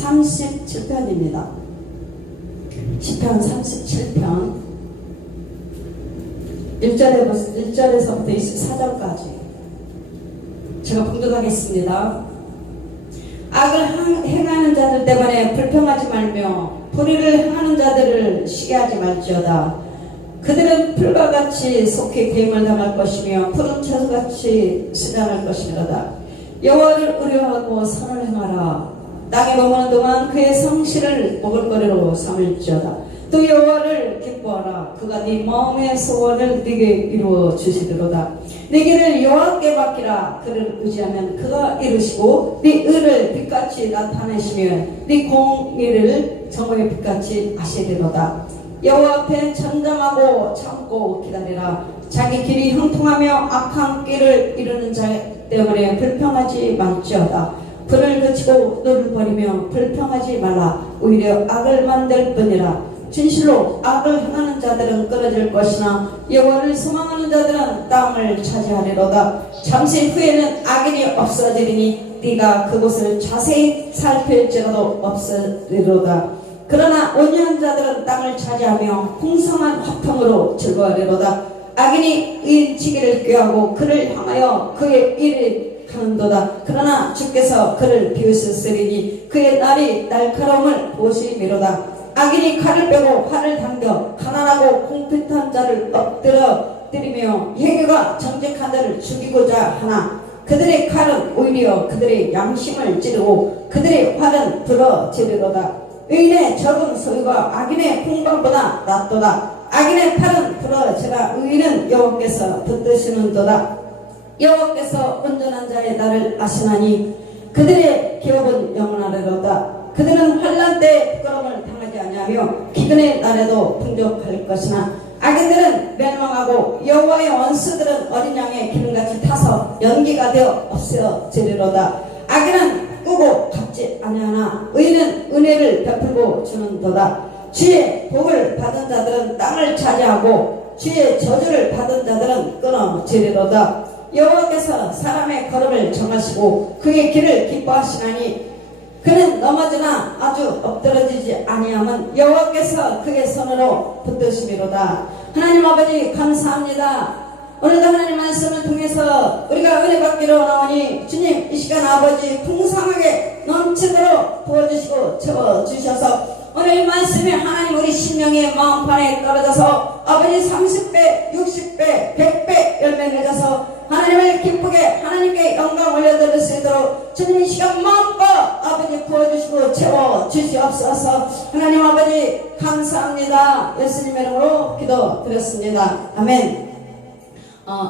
37편입니다. 시편 37편 1절에서부터 24절까지 제가 봉독하겠습니다. 악을 행하는 자들 때문에 불평하지 말며 불의를 행하는 자들을 시기하지 말지어다. 그들은 풀과 같이 속히 괴임을 당할 것이며 푸른 채소같이 수장할 것이로다. 여호와를 의뢰하고 선을 행하라. 땅에 머무는 동안 그의 성실을 먹을거리로 삼을지어다. 또 여호와를 기뻐하라. 그가 네 마음의 소원을 네게 이루어 주시리로다. 네 길을 여호와께 맡기라. 그를 의지하면 그가 이루시고 네 의를 빛같이 나타내시며 네 공의를 정오의 빛같이 하시리로다. 여호와 앞에 잠잠하고 참고 기다리라. 자기 길이 형통하며 악한 길을 이루는 자 때문에 불평하지 말지어다. 불을 그치고 너를 버리며 불평하지 말라. 오히려 악을 만들 뿐이라. 진실로 악을 행하는 자들은 끊어질 것이나 여호와를 소망하는 자들은 땅을 차지하리로다. 잠시 후에는 악인이 없어지리니 네가 그곳을 자세히 살필지라도 없으리로다. 그러나 온유한 자들은 땅을 차지하며 풍성한 화평으로 즐거워하리로다. 악인이 의인치기를 꾀하고 그를 향하여 그의 일을 하는도다. 그러나 주께서 그를 비우셨으리니 그의 날이 날카로움을 보시미로다. 악인이 칼을 빼고 활을 당겨 가난하고 공핍한 자를 엎드려 때리며 행위가 정직한 자를 죽이고자 하나 그들의 칼은 오히려 그들의 양심을 찌르고 그들의 활은 부러지리로다. 의인의 적은 소유가 악인의 풍방보다 낫도다. 악인의 팔은 부러지라. 의인은 여호와께서 붙드시는도다. 여호와께서 온전한 자의 날을 아시나니 그들의 기업은 영원하리로다. 그들은 환난 때 부끄러움을 당하지 아니하며 기근의 날에도 풍족할 것이나 악인들은 멸망하고 여호와의 원수들은 어린 양의 기름같이 타서 연기가 되어 없어지리로다. 악인은 꾸고 갚지 아니하나 의인은 은혜를 베풀고 주는도다. 주의 복을 받은 자들은 땅을 차지하고 주의 저주를 받은 자들은 끊어지리로다. 여호와께서 사람의 걸음을 정하시고 그의 길을 기뻐하시나니 그는 넘어지나 아주 엎드러지지 아니함은 여호와께서 그의 손으로 붙드심이로다. 하나님 아버지 감사합니다. 오늘도 하나님 말씀을 통해서 우리가 은혜 받기로 나오니 주님 이 시간 아버지 풍성하게 넘치도록 부어주시고 채워주셔서 오늘 말씀에 하나님 우리 심령의 마음판에 떨어져서 아버지 30배 60배 100배 열매 맺어서 하나님을 기쁘게 하나님께 영광 올려드릴 수 있도록 주님 이 시간 마음껏 아버지 부어주시고 채워주시옵소서. 하나님 아버지 감사합니다. 예수님의 이름으로 기도드렸습니다. 아멘.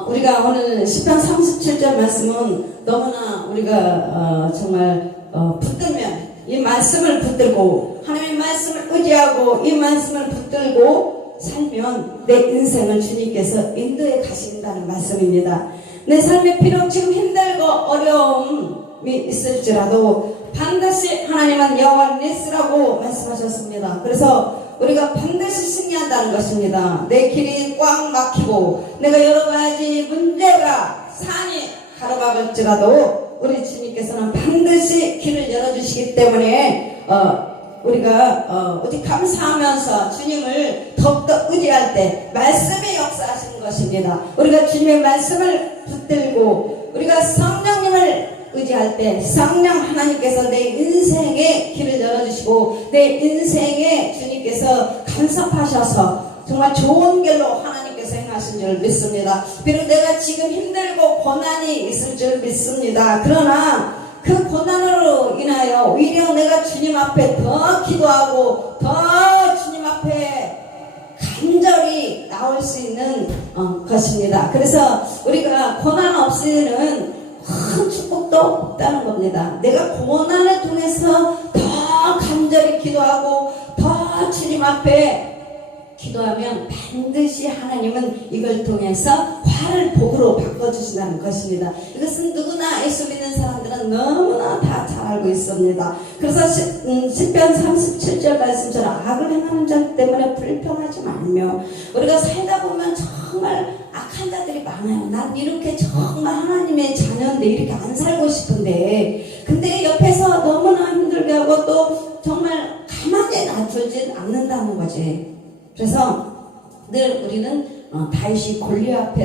우리가 오늘 시편 37절 말씀은 너무나 우리가 정말 붙들면 이 말씀을 붙들고 하나님의 말씀을 의지하고 이 말씀을 붙들고 살면 내 인생을 주님께서 인도해 가신다는 말씀입니다. 내 삶에 비록 지금 힘들고 어려움이 있을지라도 반드시 하나님은 여호와 니스라고 말씀하셨습니다. 그래서 우리가 반드시 승리한다는 것입니다. 내 길이 꽉 막히고 내가 여러 가지 문제가 산이 가로막을지라도 우리 주님께서는 반드시 길을 열어주시기 때문에 우리가 오직 감사하면서 주님을 더욱더 의지할 때 말씀의 역사하시는 것입니다. 우리가 주님의 말씀을 붙들고 우리가 성령님을 의지할 때 성령 하나님께서 내 인생의 길을 열어주시고 내 인생에 주님께서 간섭하셔서 정말 좋은 길로 하나님께서 행하신 줄 믿습니다. 비록 내가 지금 힘들고 고난이 있을 줄 믿습니다. 그러나 그 고난으로 인하여 오히려 내가 주님 앞에 더 기도하고 더 주님 앞에 간절히 나올 수 있는 것입니다. 그래서 우리가 고난 없이는 큰 축복도 없다는 겁니다. 내가 고난을 통해서 더 간절히 기도하고 더 주님 앞에 기도하면 반드시 하나님은 이걸 통해서 화를 복으로 바꿔주신다는 것입니다. 이것은 누구나 예수 믿는 사람들은 너무나 다 잘 알고 있습니다. 그래서 시편 37절 말씀처럼 악을 행하는 자 때문에 불평하지 말며 우리가 살다 보면 정말 악한 자들이 많아요. 난 이렇게 정말 하나님의 자녀인데 이렇게 안 살고 싶은데 근데 옆에서 너무나 힘들게 하고 또 정말 가만히 놔두진 않는다는 거지. 그래서 늘 우리는 다윗이 골리앗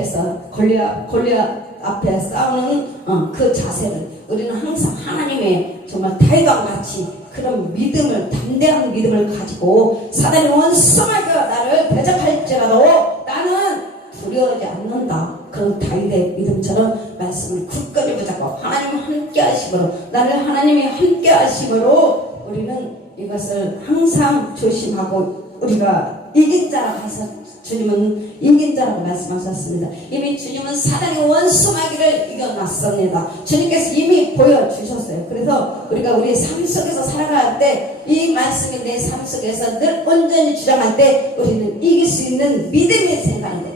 앞에 싸우는 그 자세를 우리는 항상 하나님의 정말 다윗과 같이 그런 믿음을, 담대한 믿음을 가지고 사단이 원수하게 나를 대적할지라도 나는 두려워하지 않는다. 그런 다윗의 믿음처럼 말씀을 굳건히 붙잡고 하나님 함께 하심으로, 나를 하나님이 함께 하심으로 우리는 이것을 항상 조심하고 우리가 이긴 자라고 해서 주님은 이긴 자라고 말씀하셨습니다. 이미 주님은 사단의 원수마귀를 이겨놨습니다. 주님께서 이미 보여주셨어요. 그래서 우리가 우리 삶 속에서 살아갈 때 이 말씀이 내 삶 속에서 늘 온전히 주장할 때 우리는 이길 수 있는 믿음이 생각하는데,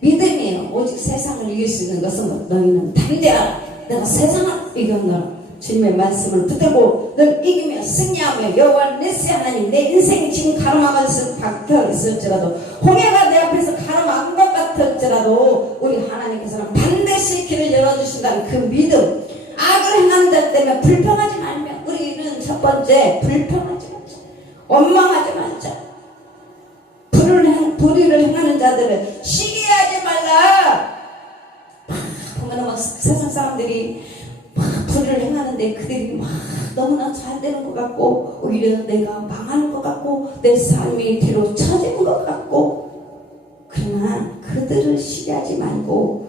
믿음이에요. 오직 세상을 이길 수 있는 것은 너희는 담대하라. 내가 세상을 이겼노라. 주님의 말씀을 붙들고 늘 이기며 승리하며 여호와 니시 하나님, 내 인생이 지금 가로막아서 박혀 있을지라도, 홍해가 내 앞에서 가로막은 것 같을지라도 우리 하나님께서는 반드시 길을 열어주신다는 그 믿음. 악을 행하는 자 때문에 불평하지 말며, 우리는 첫 번째 불평하지 말자, 원망하지 말자. 불의를 행하는 자들을 시기하지 말라. 보면 막 세상 사람들이 불을 행하는데 그들이 막 너무나 잘 되는 것 같고, 오히려 내가 망하는 것 같고 내 삶이 뒤로 처지는 것 같고, 그러나 그들을 시기하지 말고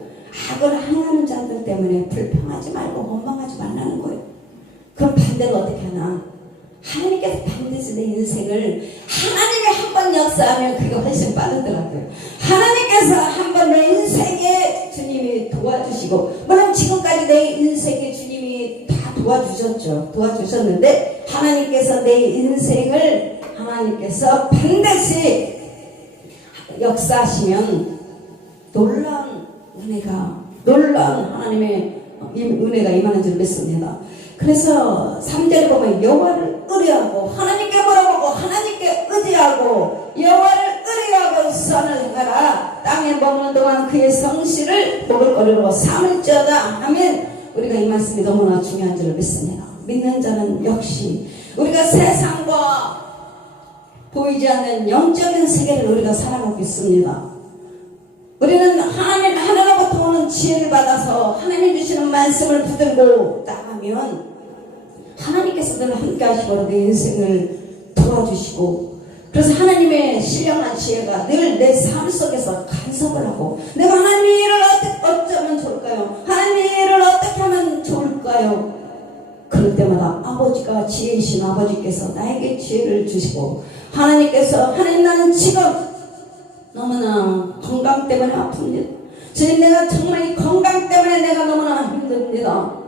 악을 행하는 자들 때문에 불평하지 말고 원망하지 말라는 거예요. 그럼 반대로 어떻게 하나? 하나님께서 반드시 내 인생을, 하나님이 한 번 역사하면 그게 훨씬 빠르더라고요. 하나님께서 한 번 내 인생에 주님이 도와주시고, 물론 지금까지 내 인생에 주님이 다 도와주셨는데 하나님께서 내 인생을 하나님께서 반드시 역사하시면 놀라운 하나님의 은혜가 임하는 줄 믿습니다. 그래서 3절에 보면 여호와를 의뢰하고 하나님께 물어보고 하나님께 의지하고 여호와를 의뢰하고 선을 행하라. 땅에 머무는 동안 그의 성실을 먹을거리로 삼을지어다 하면, 우리가 이 말씀이 너무나 중요한 줄 믿습니다. 믿는 자는 역시 우리가 세상과 보이지 않는 영적인 세계를 우리가 살아가고 있습니다. 우리는 하나님로부터 오는 지혜를 받아서 하나님 주시는 말씀을 붙들고 나가면 하나님께서 늘 함께 하시고 내 인생을 도와주시고, 그래서 하나님의 신령한 지혜가 늘 내 삶 속에서 간섭을 하고, 내가 하나님의 일을 어쩌면 좋을까요? 하나님의 일을 어떻게 하면 좋을까요? 그럴 때마다 아버지가, 지혜이신 아버지께서 나에게 지혜를 주시고, 하나님 나는 지금 너무나 건강 때문에 아픕니다. 주님, 내가 정말 이 건강 때문에 내가 너무나 힘듭니다.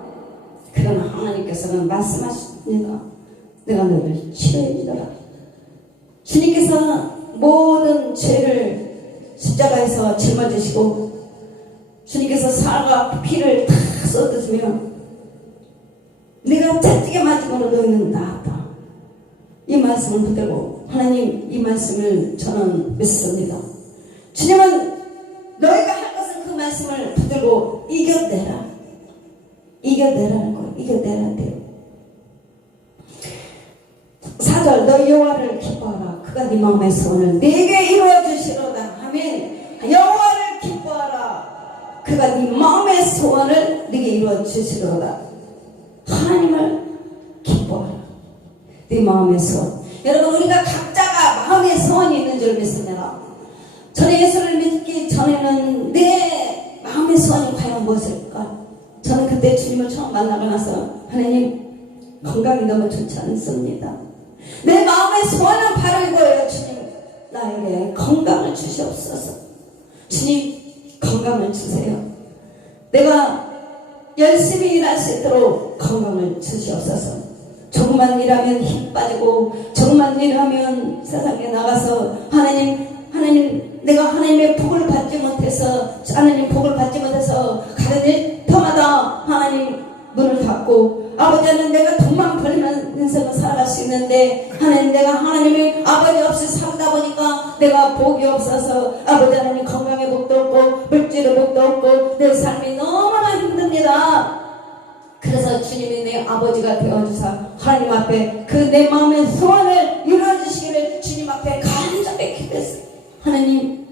그러나 하나님께서는 말씀하십니다. 내가 너를 치료해 주더라. 주님께서 모든 죄를 십자가에서 짊어지시고, 주님께서 살과 피를 다 쏟으시면 내가 채찍에 맞음으로 너희는 나았다. 이 말씀을 붙들고, 하나님 이 말씀을 저는 믿습니다. 주님은 너희가 할 것은 그 말씀을 붙들고 이겨내라는 거예요. 이겨내라 돼요. 4절, 너 여호와를 기뻐하라. 그가 네 마음의 소원을 네게 이루어주시로다 하면, 여호와를 기뻐하라. 그가 네 마음의 소원을 네게 이루어주시로다. 하나님을 기뻐하라. 네 마음의 소원. 여러분, 우리가 각자가 마음의 소원이 있는 줄 믿습니다. 저는 예수를 믿기 전에는 내 마음의 소원이 과연 무엇일까? 저는 그때 주님을 처음 만나고 나서, 하나님, 건강이 너무 좋지 않습니다. 내 마음의 소원은 바로 이거예요. 주님, 나에게 건강을 주시옵소서. 주님, 건강을 주세요. 내가 열심히 일할 수 있도록 건강을 주시옵소서. 조금만 일하면 힘 빠지고, 조금만 일하면 세상에 나가서 하나님 내가 하나님의 복을 받지 못해서, 하나님 복을 받지 못해서 가는 일터마다 하나님 문을 닫고, 아버지 하나님, 내가 돈만 벌면 인생을 살아갈 수 있는데 하나님, 내가 하나님의 아버지 없이 살다 보니까 내가 복이 없어서 아버지 하나님 건강의 복도 없고 물질의 복도 없고 내 삶이 너무나 힘듭니다. 그래서 주님이 내 아버지가 되어주사 하나님 앞에 그 내 마음의 소원을 이루어주시기를 주님 앞에 간절히 기도했어요. 하나님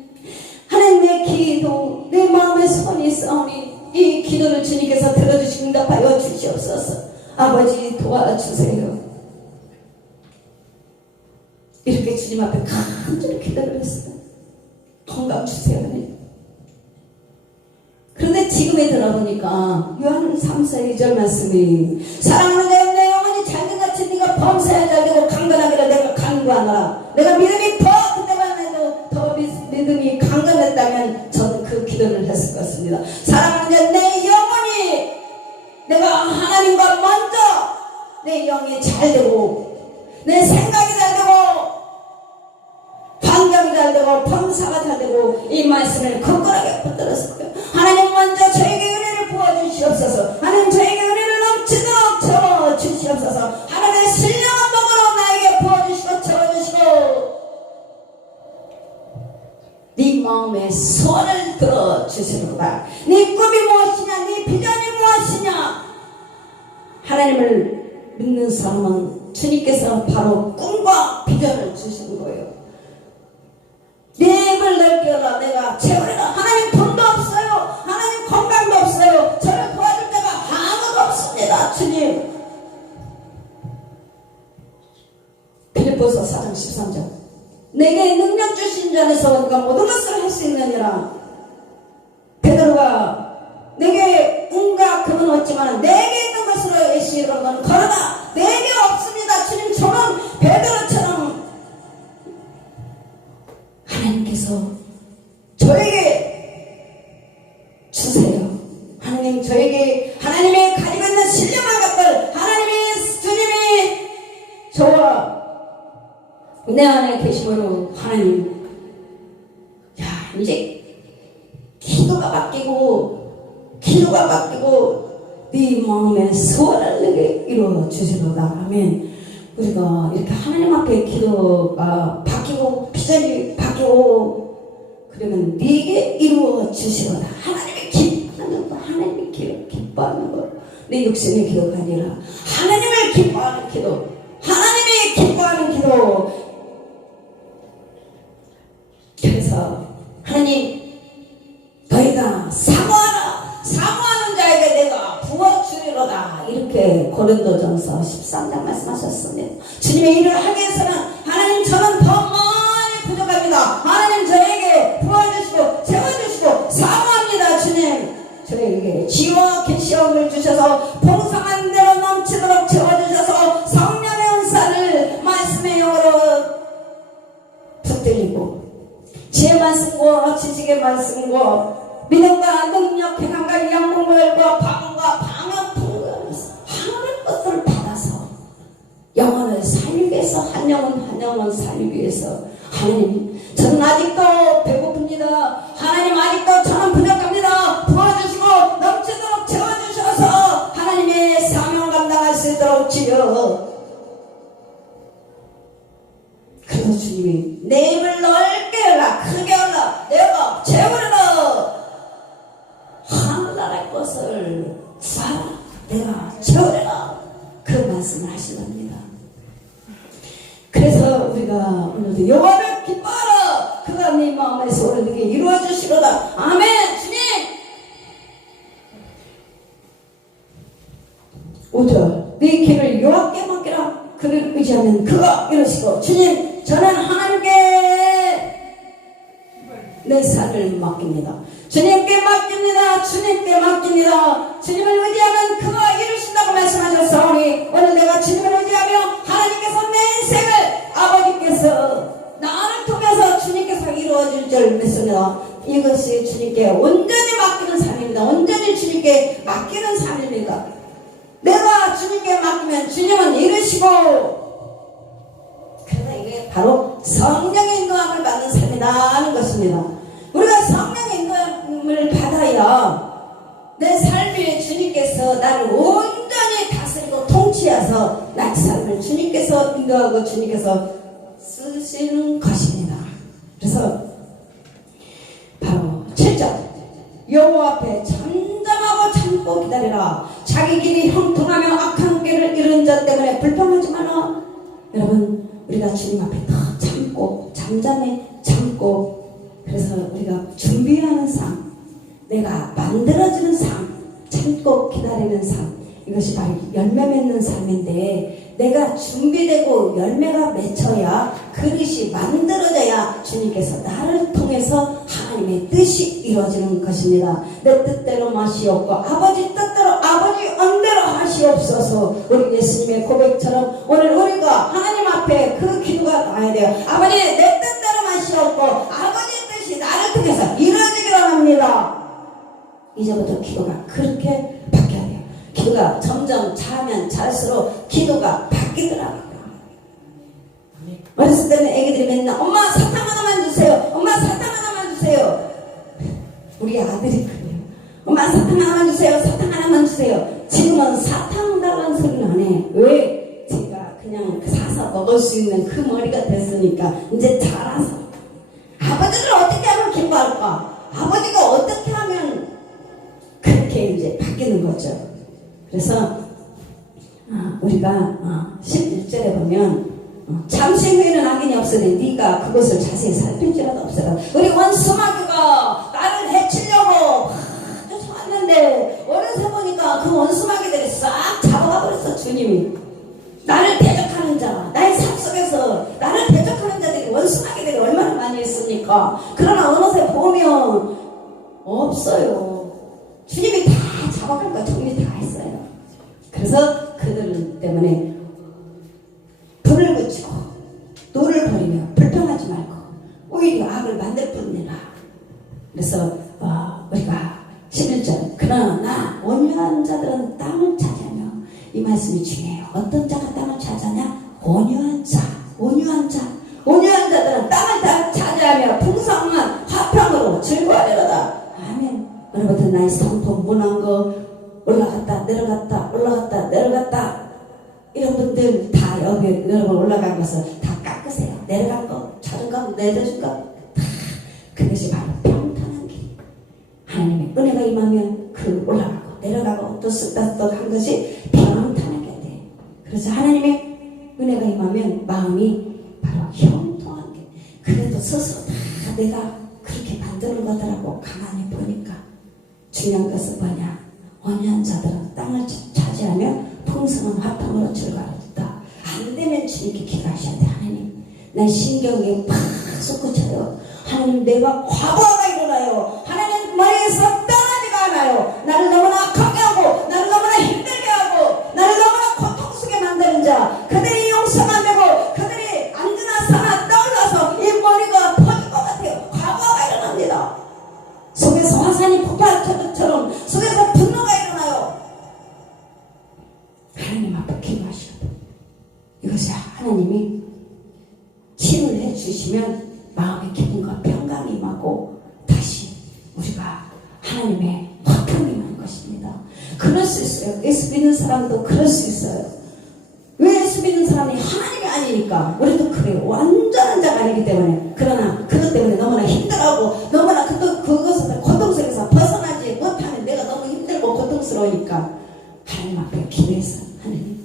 내 기도 내 마음의 소원이 있사오니 이 기도를 주님께서 들어주시고 응답하여 주시옵소서. 아버지 도와주세요. 이렇게 주님 앞에 간절히 기도를 했어요. 건강 주세요. 하나님. 그런데 지금에 들어보니까 요한 3서 2절 말씀이 사랑하는 내 영혼이 잘된같이 네가 범사에 잘되고 강건하기를 내가 간구하노라. 내가 믿음이 더 그때만 해도 더 믿음이 강건했다면 저는 그 기도를 했을 것입니다. 사랑하는 내 영혼이 내가 하나님과 먼저 내 영이 잘되고 내 생각이 잘되고 환경이 잘되고 범사가 잘되고 이 말씀을 굳건하게 붙들었을 거예요. 하나님 먼저 저에게 은혜를 부어주시옵소서. 하나님 저에게 은혜를 넘치도록 채워주시옵소서. 하나님의 신령한 복으로 나에게 부어주시고 채워주시고 네 마음의 소원을 들어주시는구나. 네 꿈이 무엇이냐 네 비전이 무엇이냐. 하나님을 믿는 사람은 주님께서 바로 꿈과 비전을 주시는 거예요. 내 입을 넓혀라. 내가 채우리라. 하나님 돈도 없어요. 하나님 건강도 없어요. 저를 도와줄 데가 아무도 없습니다. 주님. 빌립보서 4장 13절 내게 능력 주신 자 안에서 네가 모든 것을 할 수 있느니라. 베드로가 내게 은과 금은 없지만 내게 있는 것으로 애쉬로는 걸어라. 내게 없습니다. 주님 저는 베드로처럼 하나님께서 저에게 주세요. 하나님 저에게 하나님의 가지고 있는 신령한 것들 하나님이 주님이 저와 내 안에 계심으로 하나님 야 이제 기도가 바뀌고 네 마음의 소원을 내게 이루어 주시도다. 아멘. 우리가 이렇게 하나님 앞에 기도가 바뀌고 비전이 바뀌고 그러면 네게 이루어 주시도다. 하나님이 기뻐하는 거, 하나님이 기뻐하는 거. 내 육신의 기도가 아니라 하나님을 기뻐하는 기도, 하나님이 기뻐하는 기도. 그래서 하나님 너희가 사모하는 자에게 내가 부어주리로다. 이렇게 고린도전서 13장 말씀하셨습니다. 주님의 일을 하기 위해서는 하나님 저는 더 많이 부족합니다. 하나님 저에게 부어주시고 채워주시고 사모합니다. 주님 저에게 지혜와 계시함을 주셔서 풍성한 대로 넘치도록 채워주셔서 성령의 은사를 말씀의 영으로 붙들리고 지혜 말씀과 지식의 말씀과 믿음과 능력, 행함과 양공물과 방언과 방언 풍성하면서 하나님의 것을 받아서 영혼을 살리기 위해서 한 영혼 살리기 위해서 하나님 저는 아직도 배고픕니다. 하나님 아직도 저는 부족합니다. 부어주시고 넘치도록 채워주셔서 하나님의 사명 감당할 수 있도록 주여. 그래서 주님이 내 입을 넓게 열라 크게 열라 내가 채우리라. 하늘나라의 것을 구하라 내가 채우리라. 그 말씀을 하시랍니다. 그래서 우리가 오늘도 여호와를 기뻐하라. 그가 네 마음의 소원을 네게 이루어 주시로다. 아멘. 주님 5절 네 길을 여호와께 맡기라. 그를 의지하면 그가 이루시고. 주님 저는 하나님께 내 삶을 맡깁니다. 주님께 맡깁니다. 주님께 맡깁니다. 주님을 의지하면 그가 이루신다고 말씀하셨사오니 오늘 내가 주님을 의지하며 하나님께서 내 인생을 아버지께서 나를 통해서 주님께서 이루어질 줄 믿습니다. 이것이 주님께 온전히 맡기는 삶입니다. 온전히 주님께 맡기는 삶입니다. 내가 주님께 맡기면 주님은 이루시고. 그러나 이게 바로 성령의 인도함을 받는 삶이다 하는 것입니다. 우리가 성령의 인도함을 받아야 내 삶에 주님께서 나를 온전히 다스리고 통치하셔서 나의 삶을 주님께서 인도하고 주님께서 쓰시는 것입니다. 그래서 바로 7절 여호와 앞에 잠잠하고 참고 기다리라. 자기 길이 형통하며 악한 길을 이룬 자 때문에 불평하지 마라. 여러분, 우리가 주님 앞에 더 참고 잠잠히 참고, 그래서 우리가 준비하는 삶, 내가 만들어지는 삶, 참고 기다리는 삶, 이것이 바로 열매 맺는 삶인데, 내가 준비되고 열매가 맺혀야, 그릇이 만들어져야 주님께서 나를 통해서 하나님의 뜻이 이루어지는 것입니다. 내 뜻대로 마시옵고 아버지 뜻대로 아버지 언대로 하시옵소서. 우리 예수님의 고백처럼 오늘 우리가 하나님 앞에 그 기도가 나와야 돼요. 아버지 내 뜻대로 마시옵고 아버지 뜻이 나를 통해서 이루어지기를 합니다. 이제부터 기도가 그렇게 바뀌어야 돼요. 기도가 점점 자면 잘수록 기도가 바뀌더라고요. 어렸을 때는 애기들이 맨날 엄마 사탕 하나만 주세요. 엄마 사탕 하나만 주세요. 우리 아들이 그래요. 엄마 사탕 하나만 주세요. 사탕 하나만 주세요. 지금은 사탕 달라는 소리는 안 해. 왜? 제가 그냥 사서 먹을 수 있는 그 머리가 됐으니까 이제 자라서. 아버지를 어떻게 하면 기뻐할까? 아버지가 어떻게 하면 그렇게 이제 바뀌는 거죠. 그래서 우리가 11절에 보면 잠시 후에는 악인이 없으니 네가 그것을 자세히 살필지라도 없어라. 우리 원수마귀가 나를 해치려고 쫓아왔는데 어느새 보니까 그 원수마귀들이 싹 잡아가 버렸어. 주님이 나를 대적하는 자, 나의 삶 속에서 나를 대적하는 자들이 원수마귀들이 얼마나 많이 있습니까? 그러나 어느새 보면 없어요. 주님이 다 잡아갈까 정리 다 했어요. 그래서 그들 때문에 불을 붙이고 노를 버리며 불평하지 말고 오히려 악을 만들 뿐이라. 그래서 우리가 11절 그러나 온유한 자들은 땅을 차지하며, 이 말씀이 중요해요. 어떤 자가 땅을 차지하냐? 온유한 자, 온유한 자. 온유한 자들은 땅을 다 차지하며 풍성한 화평으로 즐거워하리로다. 아멘. 오늘부터 나의 성품 무너한 거 올라갔다 내려갔다 올라갔다 내려갔다, 이런 분들 다 여기 여러분 올라간 것을 다 깎으세요. 내려간 거, 자른 거, 내려준 거 다. 그것이 바로 평탄한 길. 하나님의 은혜가 임하면 그 올라가고 내려가고 또 쓱다쓱 한 것이 평탄하게 돼. 그래서 하나님의 은혜가 임하면 마음이 바로 형통한 길. 그래도 스스로 다 내가 그렇게 만드는 거더라고. 가만히 보니까 중요한 것은 뭐냐? 온유한 자들은 땅을 차지하며 풍성한 화평으로 즐거워하다. 안 되면 주님께 기도하셔야 돼. 하나님, 내 신경이 팍 솟구쳐요. 하나님, 내가 과부하가 일어나요. 하나님, 머리에서 떠나지가 않아요. 나를 너무나 악하게 하고 나를 너무나 힘들게 하고 나를 너무나 고통 속에 만드는 자, 그들이 용서가 안 되고 그들이 안드나 사나 떠올라서 이 머리가 퍼질 것 같아요. 과부하가 일어납니다. 속에서 화산이 폭발처럼 속에서 분노가 일어나요. 하나님 앞에 기도하시고, 이것이 하나님이 힘을 해주시면 마음의 기쁨과 평강이 임하고 다시 우리가 하나님의 화평이 임하는 것입니다. 그럴 수 있어요. 예수 믿는 사람도 그럴 수 있어요. 왜 예수 믿는 사람이 하나님이 아니니까? 우리도 그래요. 완전한 자가 아니기 때문에. 그러나 그것 때문에 너무나 힘들어하고 너무나 그것에서 고통 속에서 벗어나지 못하면 내가 너무 힘들고 고통스러우니까 하나님 앞에 기도해서, 하나님,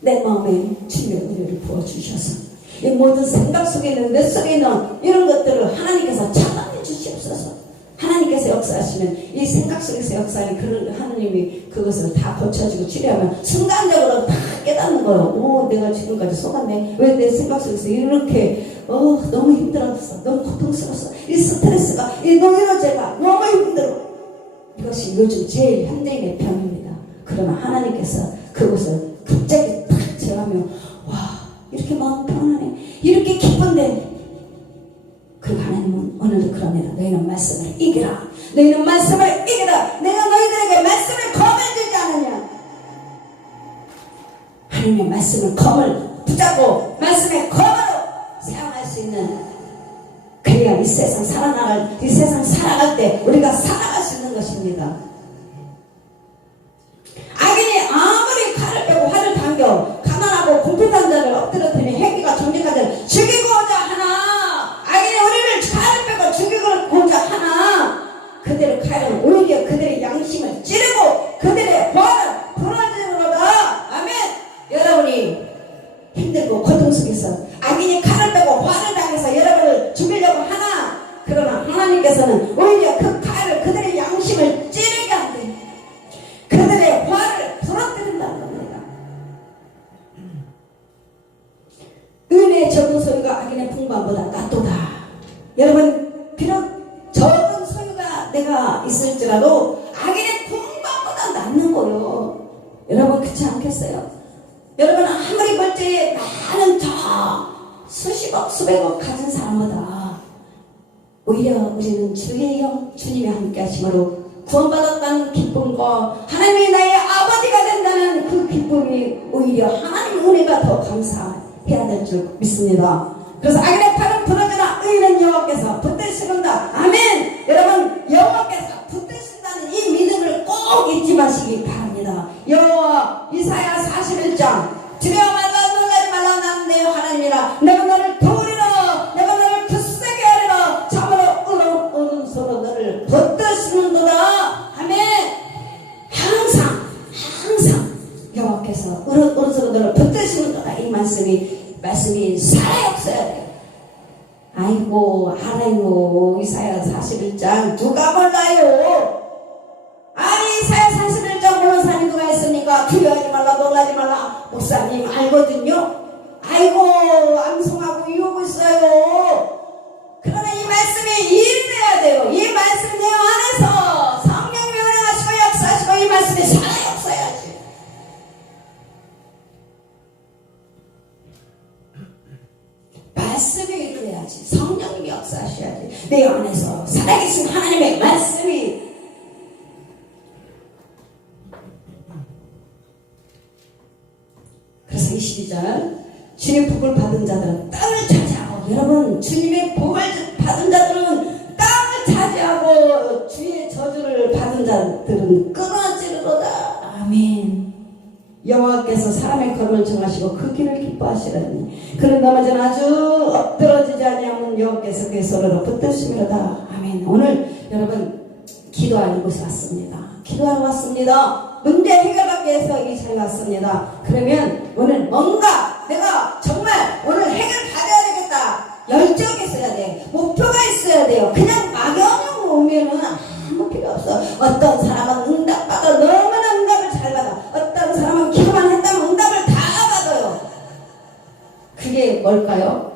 내 마음에 주님의 은혜를 부어주셔서 이 모든 생각 속에 있는 내 속에 있는 이런 것들을 하나님께서 차단해 주시옵소서. 하나님께서 역사하시면 이 생각 속에서 역사하는 그런 하나님이 그것을 다 고쳐주고 치료하면 순간적으로 다 깨닫는 거예요. 오, 내가 지금까지 속았네. 왜 내 생각 속에서 이렇게 너무 힘들었어. 너무 고통스러웠어. 이 스트레스가, 이 노이로제가 너무 힘들어. 이것이 요즘 제일 현대인의 병입니다. 그러나 하나님께서 그것을 갑자기 딱 제하면, 와, 이렇게 마음 편하네. 이렇게 기쁜데. 그 하나님은 오늘도 그럽니다. 너희는 말씀을 이기라. 너희는 말씀을 이기라. 내가 너희들에게 말씀을 검해주지 않느냐. 하나님의 말씀을 검을 붙잡고 말씀의 검으로 사용할 수 있는, 그래야 이 세상 살아갈 때 우리가 살아갈 수 있는 것입니다. 악인이 아무리 칼을 빼고 활을 당겨 가난하고 궁핍한 자를 엎드려뜨리며 행위가 정직한 자를 죽이고자 하나, 악인이 우리를 칼을 빼고 죽이고자 하나, 그들의 칼은 오히려 그들의 양심을 찌르고 주님께서 악인이 칼을 빼고 화를 당해서 여러분을 죽이려고 하나, 그러나 하나님께서는 오히려 그 칼을 그들의 양심을 찌르게 한대. 그들의 화를 부러뜨린다는 겁니다. 은혜의 적은 소유가 악인의 풍부함보다 낫도다. 여러분, 비록 적은 소유가 내가 있을지라도 악인의 풍부함보다 낫는 거요. 여러분, 그렇지 않겠어요? 여러분, 아무리 멀쩡히 많은 수십억 수백억 가진 사람보다 오히려 우리는 주의 영 주님이 함께 하심으로 구원받았다는 기쁨과 하나님이 나의 아버지가 된다는 그 기쁨이 오히려 하나님의 은혜가 더 감사해야 될 줄 믿습니다. 그래서 악인의 팔은 부러지나 의인은 여호와께서 붙드시는다. 아멘. 여러분, 여호와께서 붙드신다는 이 믿음을 꼭 잊지 마시기 바랍니다. 여호와 이사야 41장 두려워 말라 놀라지 말라 나는 내 하나님이라 내가 너를 도우리라 내가 너를 굳세게 하리라 참으로 오른손으로 너를 붙드시는도다. 아멘. 항상 여호와께서 오른손으로 너를 붙드시는도다. 이 말씀이 살아없어야 돼요. 아이고 알아요. 이사야 41장 누가 몰라요? 아니 이사야 41장 모르는 사람이 누가 있습니까? 두려워하지 말라 놀라지 말라 목사님 알거든요. 아이고 암송하고 이러고 있어요. 그러나 이 말씀이 일돼야 돼요. 이 말씀 내 안에서 성령님이 운행하시고 역사하시고 이 말씀이 살아없어야지. 말씀이 일어나야지. 성령님이 역사하셔야지. 내 안에서 살아계신 하나님의 말씀이. 그래서 22절 주님의 복을 받은 자들은 땅을 차지하고, 여러분 주님의 복을 받은 자들은 땅을 차지하고 주의 저주를 받은 자들은 끊어지리로다. 아멘. 여호와께서 사람의 걸음을 정하시고 그 길을 기뻐하시라니 그는 넘어진 아주 엎드러지지 아니하면 여호와께서 그의 손으로 붙드심이로다. 아멘. 오늘 여러분 기도하는 곳에 왔습니다. 기도하러 왔습니다. 문제 해결하기 위해서 이 자리에 왔습니다. 그러면 오늘 뭔가 내가 정말 오늘 해결받아야 되겠다. 열정이 있어야 돼. 목표가 있어야 돼요. 그냥 막연하고 오면은 아무 필요 없어. 어떤 사람은 응답받아 너무나 응답을 잘 받아. 어떤 사람은 기도만 했다면 응답을 다 받아요. 그게 뭘까요?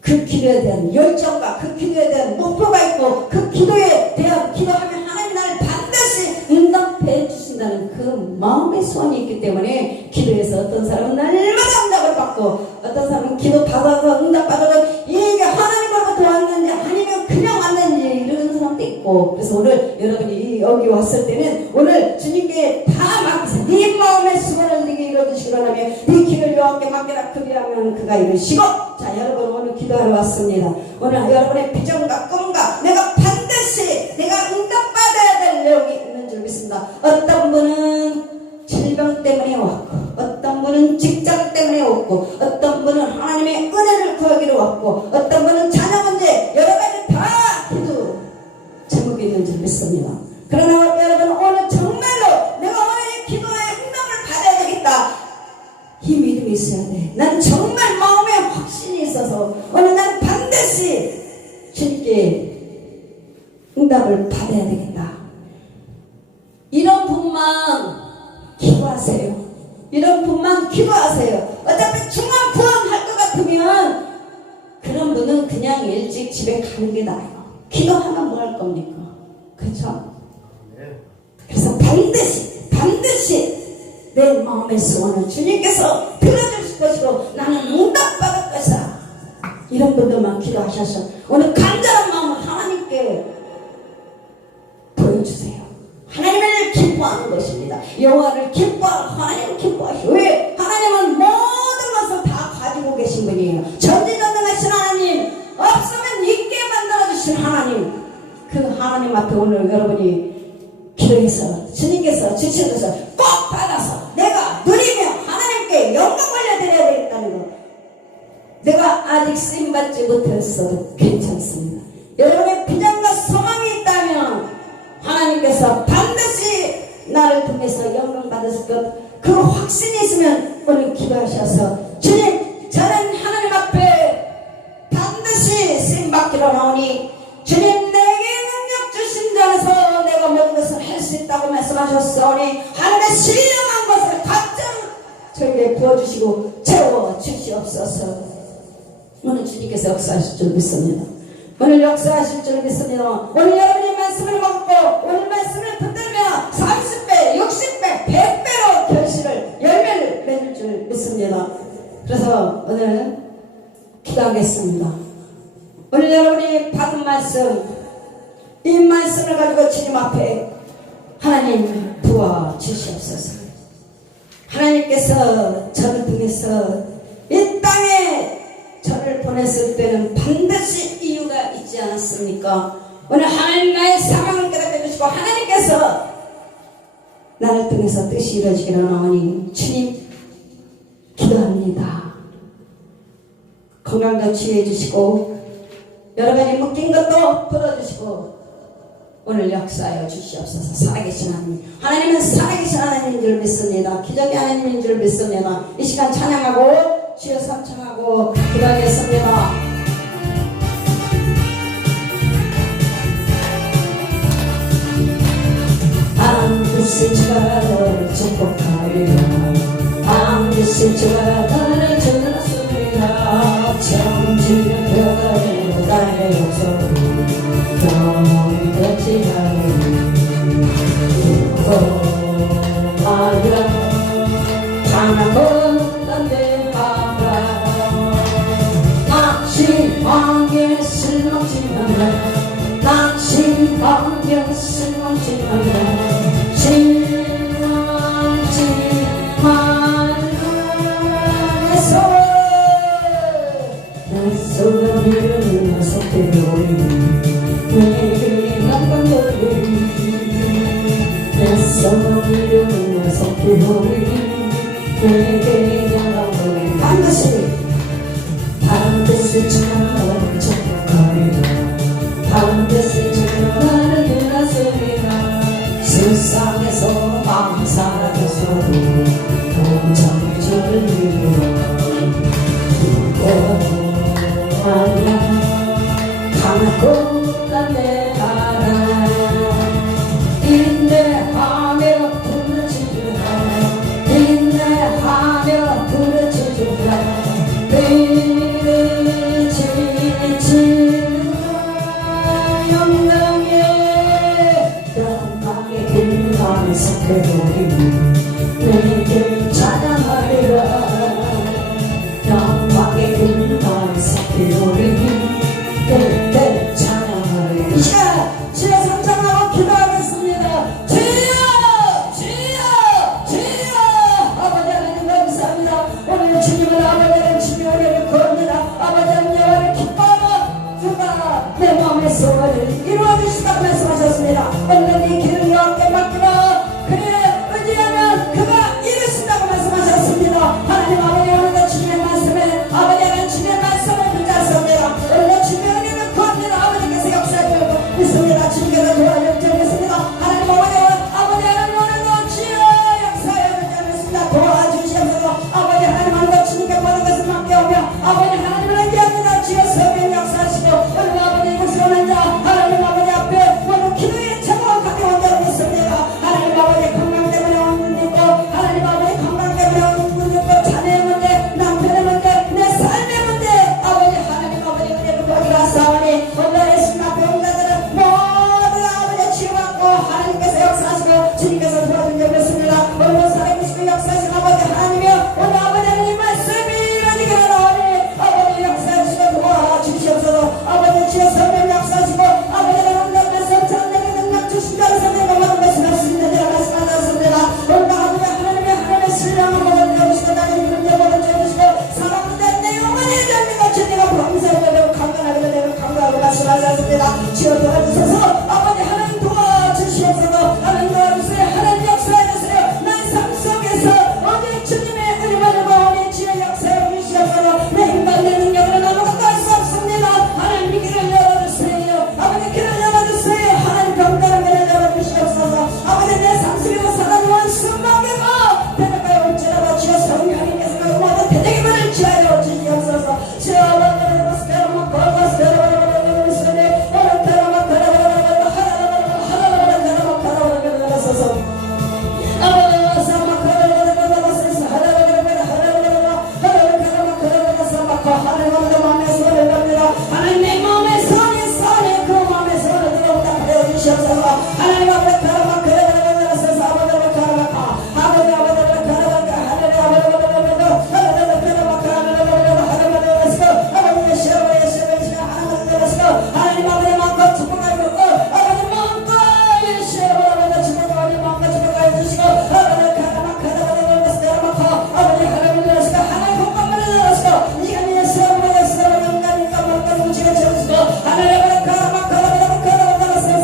그 기도에 대한 열정과 그 기도에 대한 목표가 있고 그 기도에 대한 기도하면 하나님이 나를 반드시 응답해 주신다는 그 마음의 소원이 있기 때문에 기도해서 어떤 사람은 날마다 응답을 받고 어떤 사람은 기도 받아서 응답 받아서 이게 하나님으로부터 왔는지 아니면 그냥 왔는지 이런 사람도 있고. 그래서 오늘 여러분이 여기 왔을 때는 오늘 주님께 다 맡기세요. 네 마음의 소원을 네게 이루어주시기로 하며 네 길을 여호와께 맡기라 그리하면 그가 이루시고. 자 여러분 오늘 기도하러 왔습니다. 오늘 여러분의 비전과 꿈과 내가 반드시 내가 응답받아야 될 내용이 있는 줄 믿습니다. 어떤 분은 질병 때문에 왔고 어떤 분은 직장 때문에 왔고 어떤 분은 하나님의 은혜를 구하기로 왔고 어떤 분은 자녀 문제 여러 가지 다 기도 제목이 있는 줄 믿습니다. 그러나 여러분 오늘 정말로 내가 오늘 이 기도에 응답을 받아야 되겠다. 이 믿음이 있어야 돼. 난 정말 마음에 확신이 있어서 오늘 난 반드시 주님께 응답을 받아야 되겠다. 이런 분만 기도하세요. 이런 분만 기도하세요. 어차피 중앙 구원할 것 같으면 그런 분은 그냥 일찍 집에 가는 게 나아요. 기도하면 뭐 할 겁니까? 그렇죠? 그래서 반드시 내 마음의 소원을 주님께서 들어주실 것이고 나는 응답받을 것이다. 이런 분들만 기도하셔서 오늘 간절한 마음을 하나님께 보여주세요. 하나님을 기뻐하는 것입니다. 여호와를 기뻐하고 하나님을 기뻐하시오. 왜? 하나님은 모든 것을 다 가지고 계신 분이에요. 전지전능하신 하나님, 없으면 있게 만들어주신 하나님, 그 하나님 앞에 오늘 여러분이 기도해서 주님께서 주신 것을 꼭 받아서 내가 누리며 하나님께 영광 올려드려야 되겠다는 거. 내가 아직 쓰임받지 못했어도 괜찮습니다. 여러분의 비전과 소망이 있다면 하나님께서 반드시 나를 통해서 영광 받으실 것, 그 확신이 있으면 오늘 기도하셔서 주님 저는 하나님 앞에 반드시 쓰임받기로 나오니 주님 내게 능력 주신 자에서 내가 모든 것을 할 수 있다고 말씀하셨사오니 하나님의 신령한 것을 각자 저에게 부어주시고 채워주시옵소서. 오늘 주님께서 역사하실 줄 믿습니다. 오늘 역사하실 줄 믿습니다. 오늘 여러분이 말씀을 먹고 오늘 말씀을 붙들며 30배, 60배, 100배로 결실을 열매를 맺을 줄 믿습니다. 그래서 오늘 기도하겠습니다. 오늘 여러분이 받은 말씀, 이 말씀을 가지고 주님 앞에 하나님 부어 주시옵소서. 하나님께서 저를 통해서 이 땅에 저를 보냈을 때는 반드시 이유가 있지 않았습니까? 오늘 하나님 나의 사명을 깨닫게 해주시고 하나님께서 나를 통해서 뜻이 이루어지기를 원하오니 주님 기도합니다. 건강도 치유해 주시고 여러 가지 묶인 것도 풀어주시고 오늘 역사하여 주시옵소서. 살아계신 하나님, 하나님은 살아계신 하나님인 줄 믿습니다. 기적의 하나님인 줄 믿습니다. 이 시간 찬양하고 주여 삼창하고 기도하겠습니다. 반드시 주가 너를 축복하리라. 반드시 주가 너를 주셨으리라. 정직한 뼈가에 나의 역사로 영원히 되지 않으리. 아니라 하나만 난데 봐라. 낙심하게 실망치마라. 낙심하게 실망치마라. 실망치 말라에서 내 속을 이루는 속되오리. 내게 영광되오리. 내 속을 이루는 속되오리. 내게 영광되오리. 반드시 주가 너를 축복하리라. 반드시 주가 나를 일하시리라. 하나님 내 마음에 손을 듭니다. 하나님 내 마음에 선이 그 마음에 손을 들어오다 하여 주시옵소서. 하나님 아버지 카라마 카라바라바라서 아버지를 카라마카 아버지 아버지를 카라마카 하나님 아버지를 카라마 카라바라바라바라 하나님을 아버지 예수를 예수를 하나님 아버지 마음껏 축복하여 주시고 아버지 마음껏 예수를 아버지 축복하여 마음껏 축복하여 주시고 아버지 카라마 카라바라바라서 카라마카 아버지 하나님을 하시고 하나님 복감을 내려주시고 이간 예수를 예수를 영광이니까 마음껏 무지개 채우시고 하나님 아버지 카라마 카라바라바라서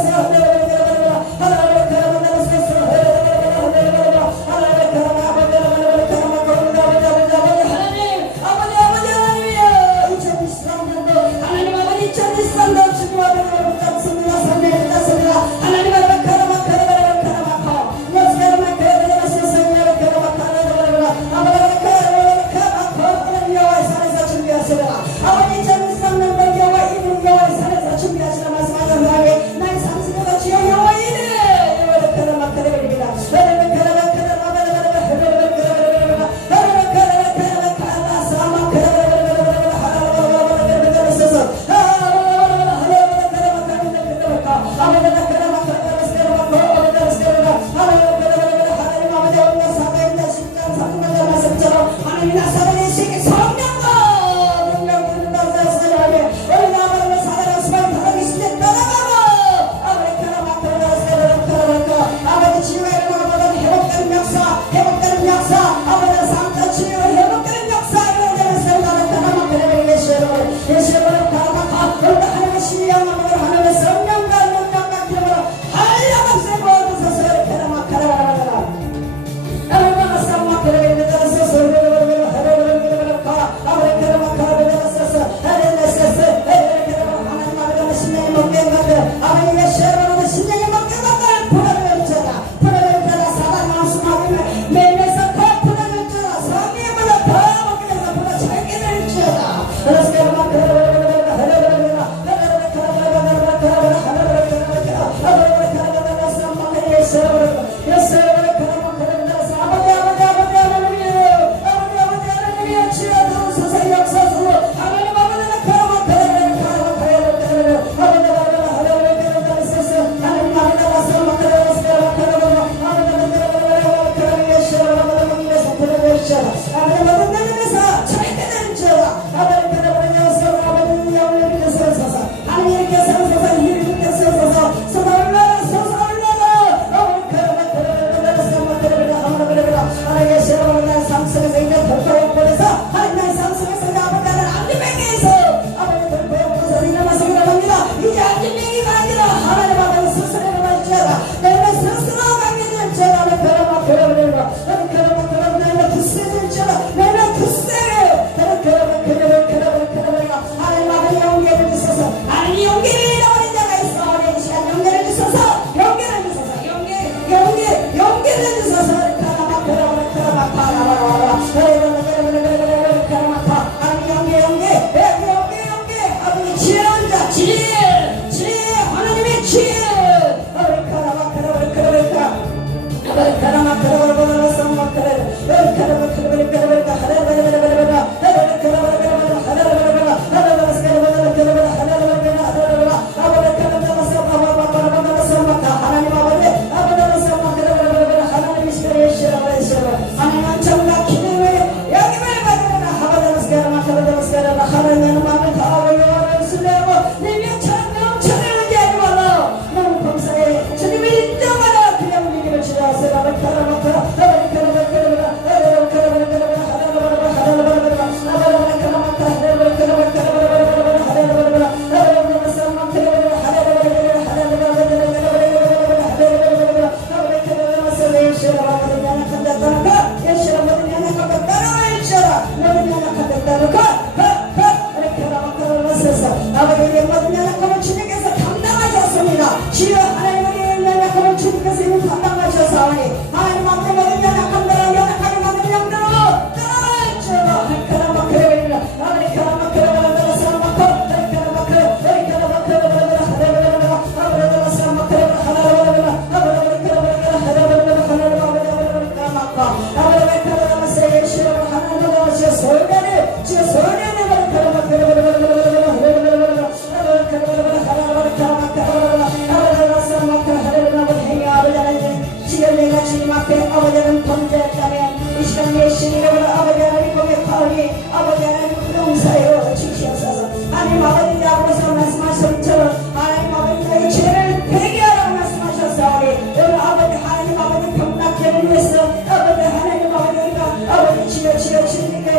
하나님 아버지 앞으로서 말씀하셨처럼 하나님 아버지 너희 죄를 회개하라고 말씀하셨사오니 오늘 아버지 하나님 아버지 병낫게 위해서 아버지 하나님 아버지가 아버지 주여 주님께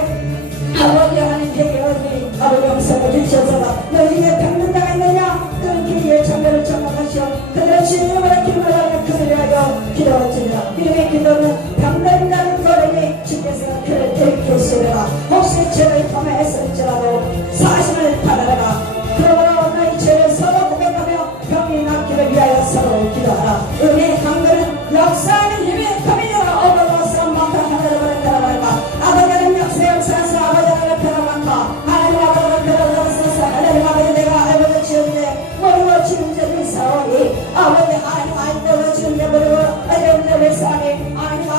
아버지 하나님 회개하니 아버지 용서해 주셔서 너희에게 병든 자가 있느냐 그런 기회에 정면을 정확하시오 그들은 주님을 기도를 하며 그를 위하여 기도하시리라 이름의 기도는 병든 자는 거리니 주께서 그를 일으키시리라 혹시 죄를 범했을지라도 사심을 받아라 그러므로 너희 죄를 서로 고백하며 병이 낫기를 위하여 서로 기도하라 은혜의 강도는 역사하는 힘의 금이라 어머로서 막다 하늘을 바라봐 아버지는 역사에서 아버지 하나님을 바라봐 하나님 아버지를 바라봐서 하나님 아버지 내가 알고 지은데 모르고 지은 죄를 사오니 아버지 하나님 알고 지은 죄 모르고 어려운 죄를 사오니 하나님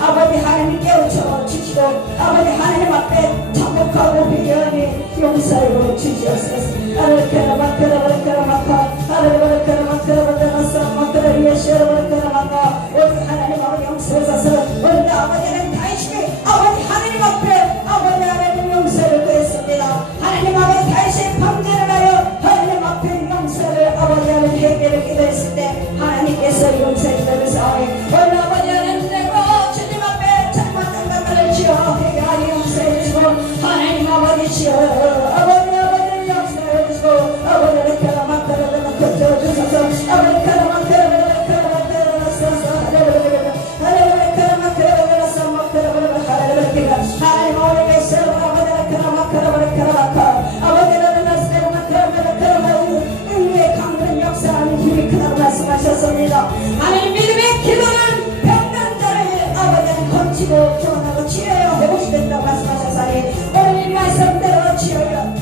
아버지 하나님 깨우쳐 주시고 아버지 하나님 앞에 참복하고 비교하니 용서하고 주시옵소서 하나님 아버지 용서하소서 우리 아버지는 다윗이 아버지 하나님 앞에 아버지 하나님 용서를 구했습니다 하나님 아버지 다윗이 범죄를 하여 하나님 앞에 용서를 아버지 하나님 회개를 기도했을 때 하나님께서 용서해 주셔서 오늘 아버지 하나님 내가 주님 앞에 잘못된 것들을 지어 회개하니 용서해 주시고 하나님 아버지 지어 아버지 용서해 주시고 아버지를 가라만들어 주셔서 아버지 가라만들어 하나님 아버지의 세월을 아버지는 우리의 강한 역사하는 힘이 크다고 말씀하셨습니다 하나님 믿음의 기도는 병든 자를 아버지는 건지고 구원하고 치료하여 회복시킨다고 말씀하셨사니 오늘 이 말씀대로 치료하여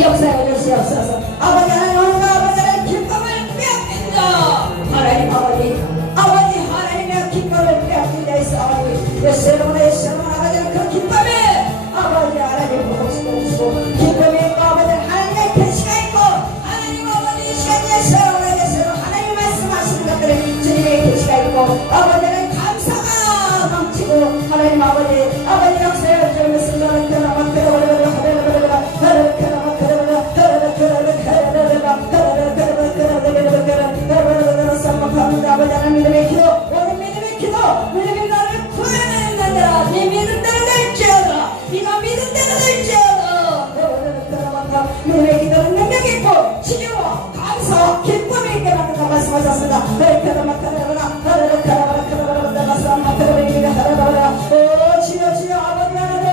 역사해 주시옵소서 아버지 하나님 오늘과 아버지는 기쁨을 빼앗긴 자 하나님 아버지 하나님의 기쁨을 빼앗긴 자의 싸움이 예수님의 아버지는 그 기쁨에 아버지 하나님 보시고 기쁨이 있고 아버지 하나님의 계시가 있고 하나님 아버지 이 시간에 세월에서 하나님 말씀하시는 것들은 주님의 계시가 있고 아버지는 감사가 넘치고 하나님 아버지 역사에 주면서 너를 아버지 하나님 믿음의 기도 오늘 믿음의 기도 믿음이 나를 구해낸다 네 믿은 대로 될지어다 네가 믿은 대로 될지어다 믿음의 기도는 능력이 있고 치유와 감사와 기쁨이 있게 만든다 말씀하셨습니다 오 주여 아버지 하나님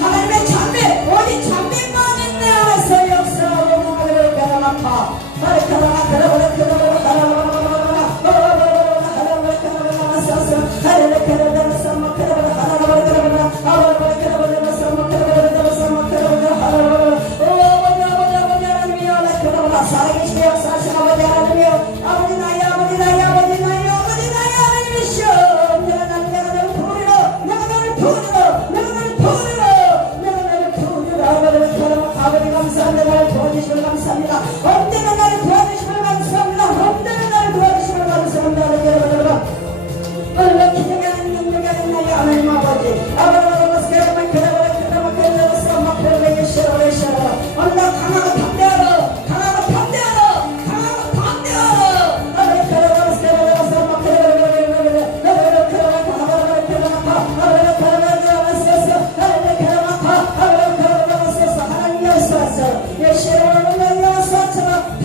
하나님의 참배 오직 참배만 있는 역사하고 살아계신 역사하신 아버지 하나님이여 아버지 나의 하나님이시여 내가 너를 부르러 아버지 감사합니다 나를 도와주시면 감사합니다 언제나 나를 도와주시면 감사합니다 오늘 기적이 아닌 능력이 아닌 나의 하나님 아버지 오늘 강하고 담대하라 하나님 역사하소서 예수의 오늘 역사처럼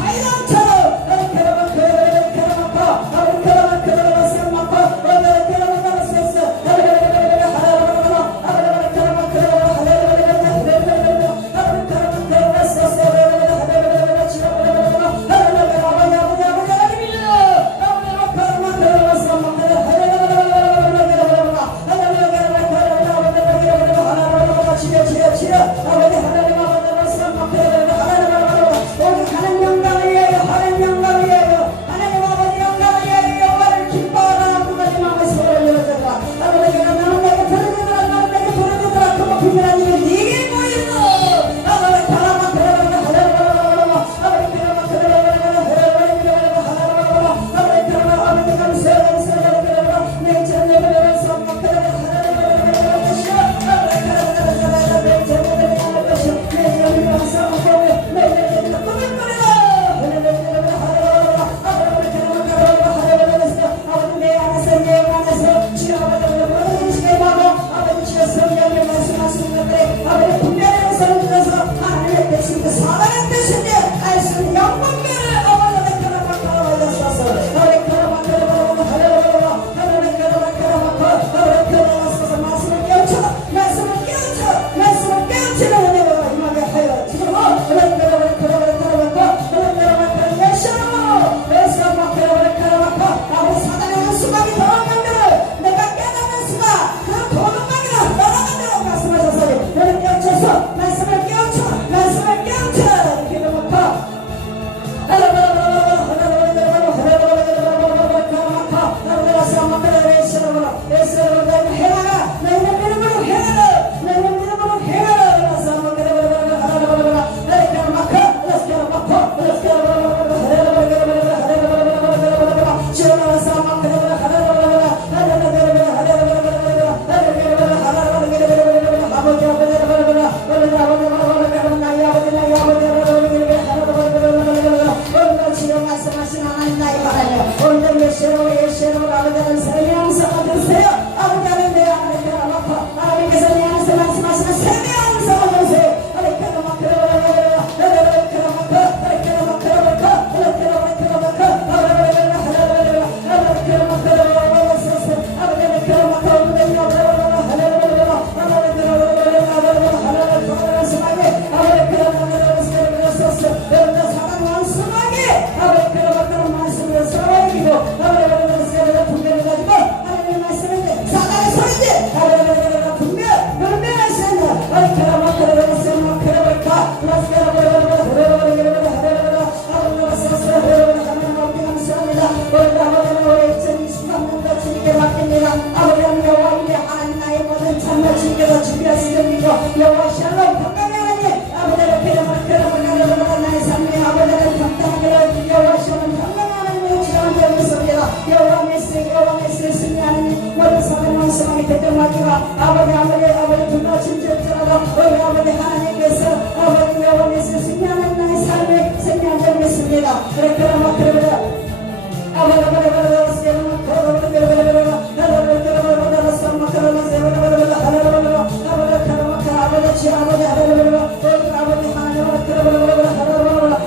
아버지 분노 진절절하고 우리 아버지 하나님께서 아버지 영원에서 승리하는 나의 삶을 승리하지 믿습니다.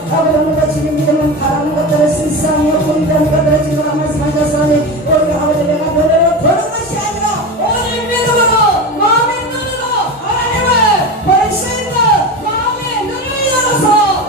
아버지 지금 믿으면 바라는 것들을 실상이요 공부하는 것들을 지금 말씀하셨으니 우리가 아버지 내가 너를 보는 것이 아니라 오늘 믿음으로 마음의 눈으로 하나님을 볼 수 있는 마음의 눈을 열어서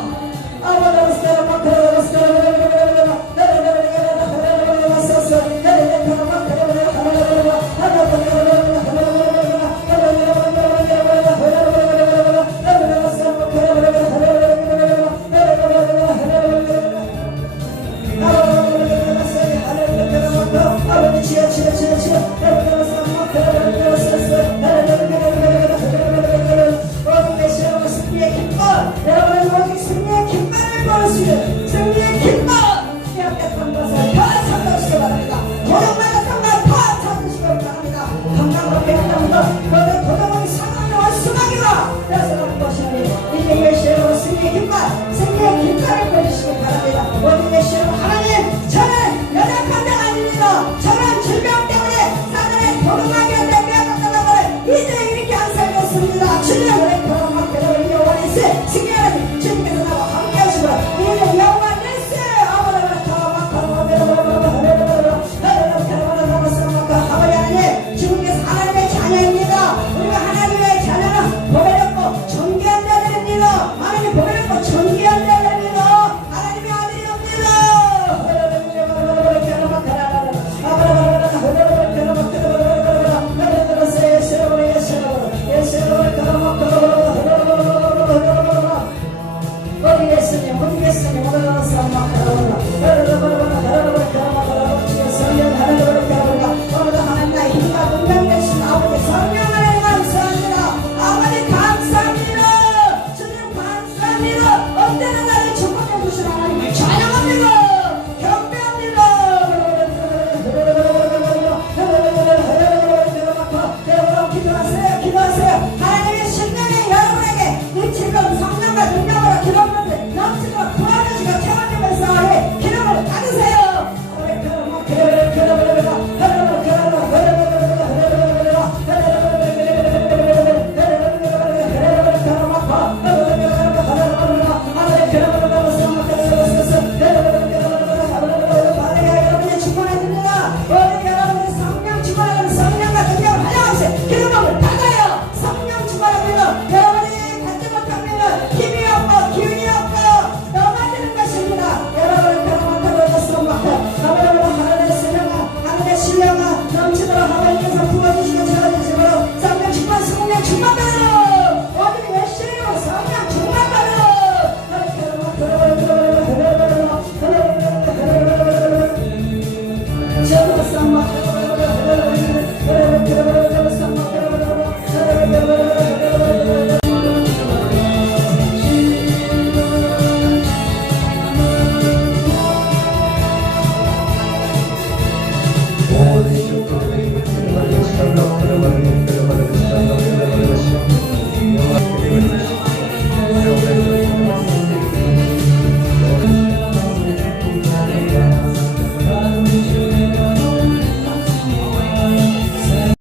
여러분은 승리의 깃발을 보시는 승리의 깃발 기억했던 것을 다 찾으시기 바랍니다. 도둑만 같은 걸다 찾으시기 바랍니다. 건강을 배웠던 것 모든 도둑은 상황과 수박이라 그래서 것이니 이제 예수로 승리의 깃발 승리의 깃발을